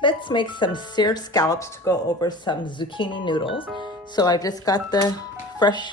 Let's make some seared scallops to go over some zucchini noodles. So I just got the fresh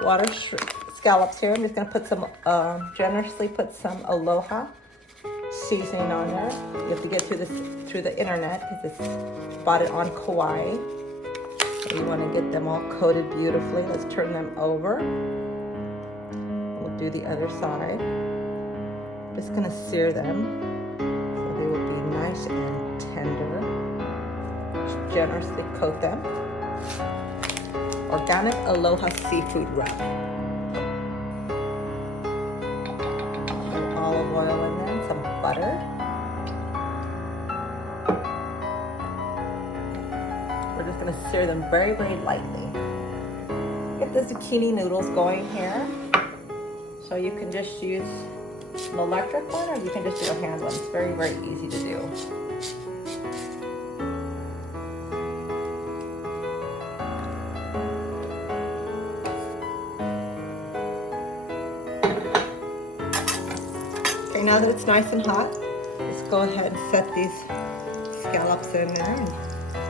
water scallops here. I'm just gonna put some, generously put some Aloha seasoning on there. You have to get through the internet because it's bought it on Kauai. So you want to get them all coated beautifully. Let's turn them over. We'll do the other side. Just gonna sear them so they will be nice and tender. Just generously coat them. Organic Aloha seafood rub. Some olive oil in there, some butter. We're just gonna sear them very, very lightly. Get the zucchini noodles going here. So you can just use an electric one or you can just do a hand one. It's very, very easy to do. Okay, now that it's nice and hot, just go ahead and set these scallops in there and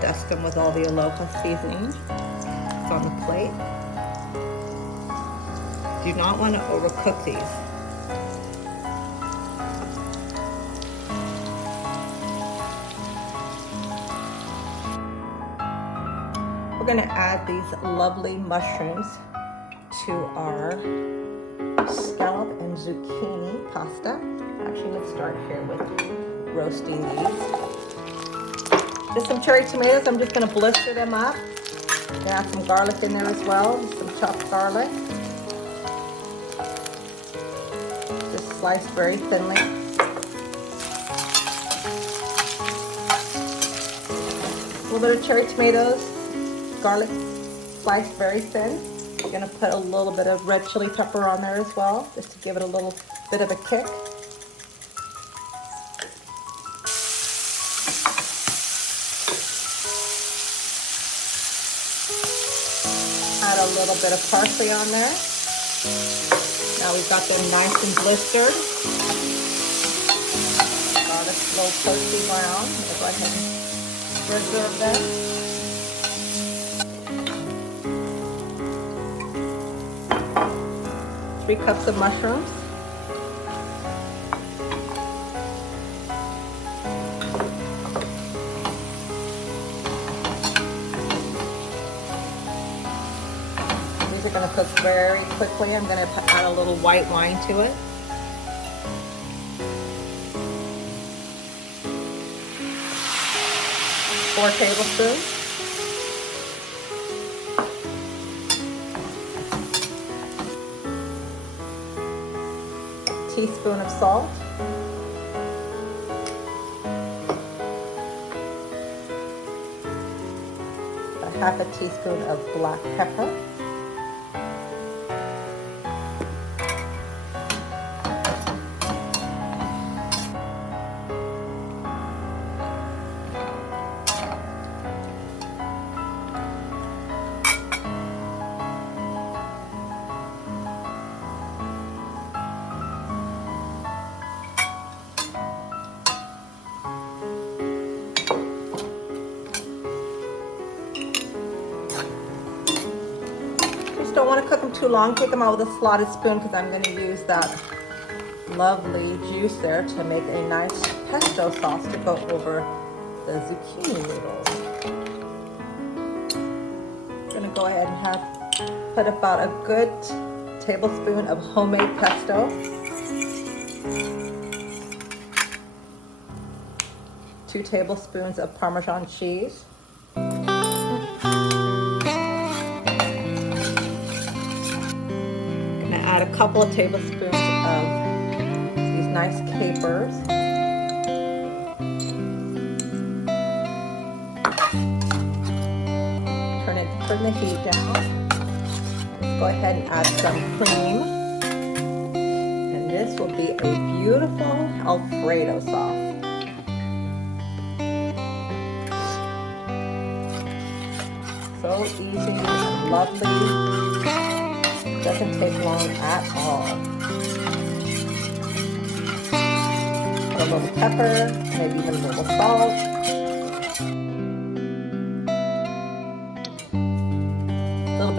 dust them with all the Aloha seasoning. It's on the plate. Do not want to overcook these. We're going to add these lovely mushrooms to our scallop and zucchini pasta. Actually, let's start here with roasting these. Just some cherry tomatoes. I'm just going to blister them up. Add some garlic in there as well, some chopped garlic. Just sliced very thinly. A little bit of cherry tomatoes, garlic sliced very thin. I'm going to put a little bit of red chili pepper on there as well, just to give it a little bit of a kick. Add a little bit of parsley on there. Now we've got them nice and blistered. Garlic's a little toasty brown. We'll go ahead and reserve them. 3 cups of mushrooms. These are going to cook very quickly. I'm going to add a little white wine to it. Four tablespoons. Teaspoon of salt, a half a teaspoon of black pepper, don't want to cook them too long. Take them out with a slotted spoon because I'm going to use that lovely juice there to make a nice pesto sauce to go over the zucchini noodles. I'm going to go ahead and put about a good tablespoon of homemade pesto. 2 tablespoons of Parmesan cheese. Add a couple of tablespoons of these nice capers. Turn the heat down. Let's go ahead and add some cream. And this will be a beautiful Alfredo sauce. So easy and lovely. Doesn't take long at all. Put a little pepper, maybe even a little salt.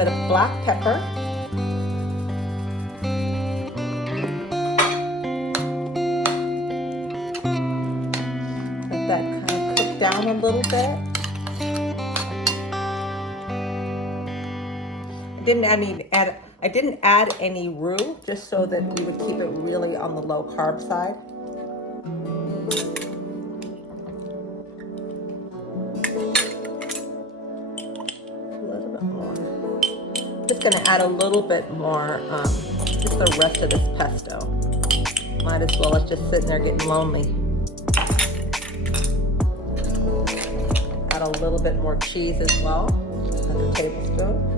bit of black pepper. Let that kind of cook down a little bit. I didn't add any roux, just so that we would keep it really on the low carb side. A little bit more. Just gonna add a little bit more, just the rest of this pesto. Might as well, it's just sitting there getting lonely. Add a little bit more cheese as well, just a tablespoon.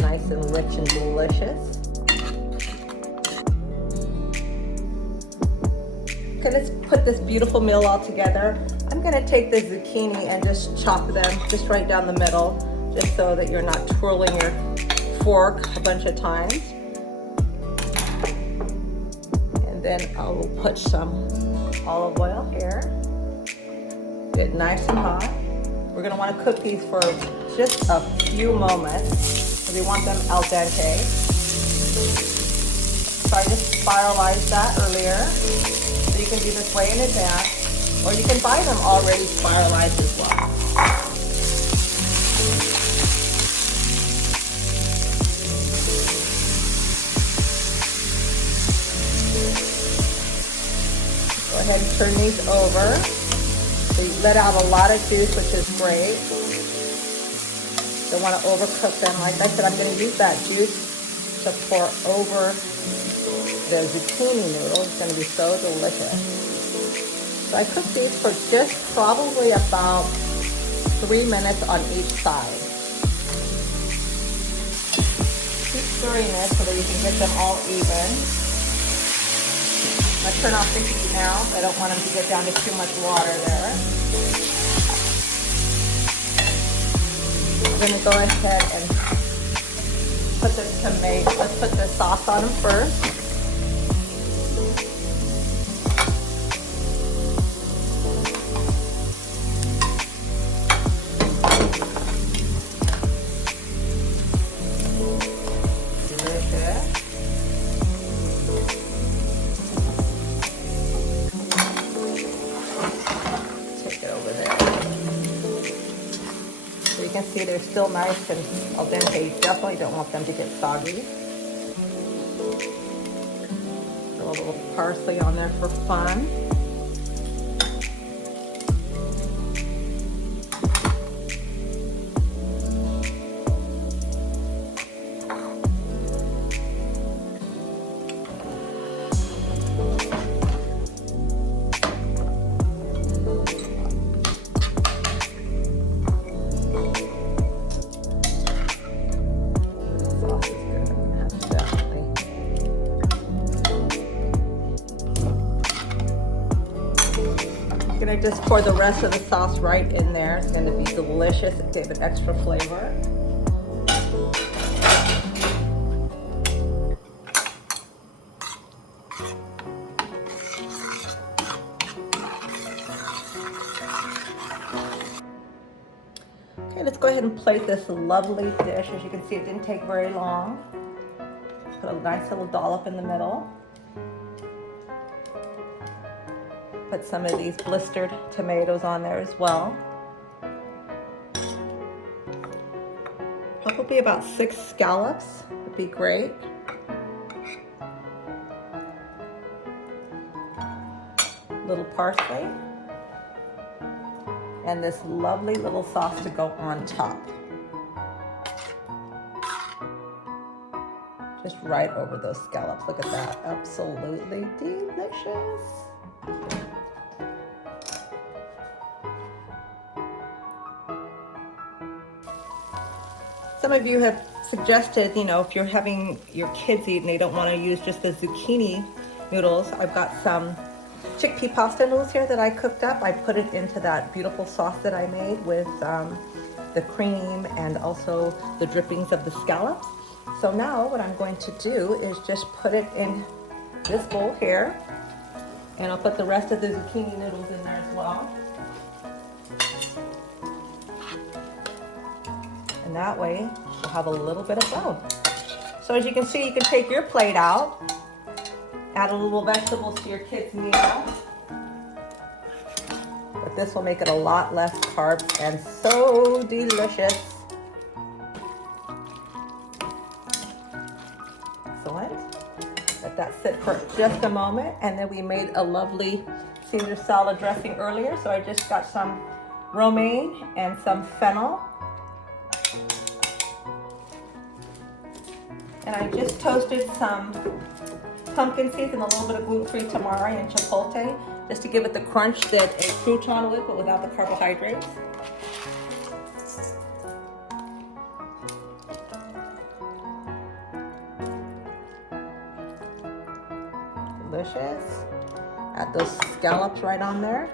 Nice and rich and delicious. Okay, let's put this beautiful meal all together. I'm gonna take the zucchini and just chop them just right down the middle, just so that you're not twirling your fork a bunch of times. And then I will put some olive oil here. Get it nice and hot. We're gonna wanna cook these for just a few moments. We want them al dente. So I just spiralized that earlier. So you can do this way in advance, or you can buy them already spiralized as well. Go ahead and turn these over. So you let out a lot of juice, which is great. Don't want to overcook them. Like I said, I'm going to use that juice to pour over the zucchini noodles. It's going to be so delicious. So I cooked these for just probably about 3 minutes on each side. Keep stirring this so that you can get them all even. I'm going to turn off the heat now. I don't want them to get down to too much water there. I'm going to go ahead and put the tomato, let's put the sauce on them first. Delicious. Take it over there. You can see they're still nice and al dente. You definitely don't want them to get soggy. Throw a little parsley on there for fun. I just pour the rest of the sauce right in there. It's going to be delicious. It gave it extra flavor. Okay, let's go ahead and plate this lovely dish. As you can see, it didn't take very long. Put a nice little dollop in the middle. Put some of these blistered tomatoes on there as well. Probably about 6 scallops would be great. Little parsley. And this lovely little sauce to go on top. Just right over those scallops. Look at that. Absolutely delicious. Some of you have suggested, you know, if you're having your kids eat and they don't want to use just the zucchini noodles, I've got some chickpea pasta noodles here that I cooked up. I put it into that beautiful sauce that I made with the cream and also the drippings of the scallops. So now what I'm going to do is just put it in this bowl here, and I'll put the rest of the zucchini noodles in there as well. And And that way, we'll have a little bit of both. So as you can see, you can take your plate out, add a little vegetables to your kids' meal. But this will make it a lot less carbs and so delicious. Excellent. Let that sit for just a moment. And then we made a lovely Caesar salad dressing earlier. So I just got some romaine and some fennel. And I just toasted some pumpkin seeds and a little bit of gluten-free tamari and chipotle, just to give it the crunch that a crouton would, but without the carbohydrates. Delicious. Add those scallops right on there.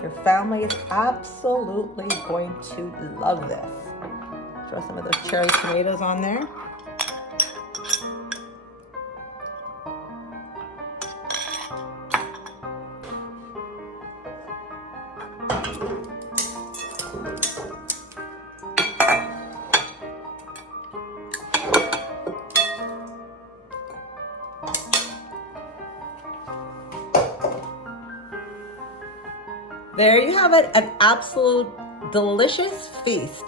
Your family is absolutely going to love this. Throw some of those cherry tomatoes on there. There you have it, an absolute delicious feast.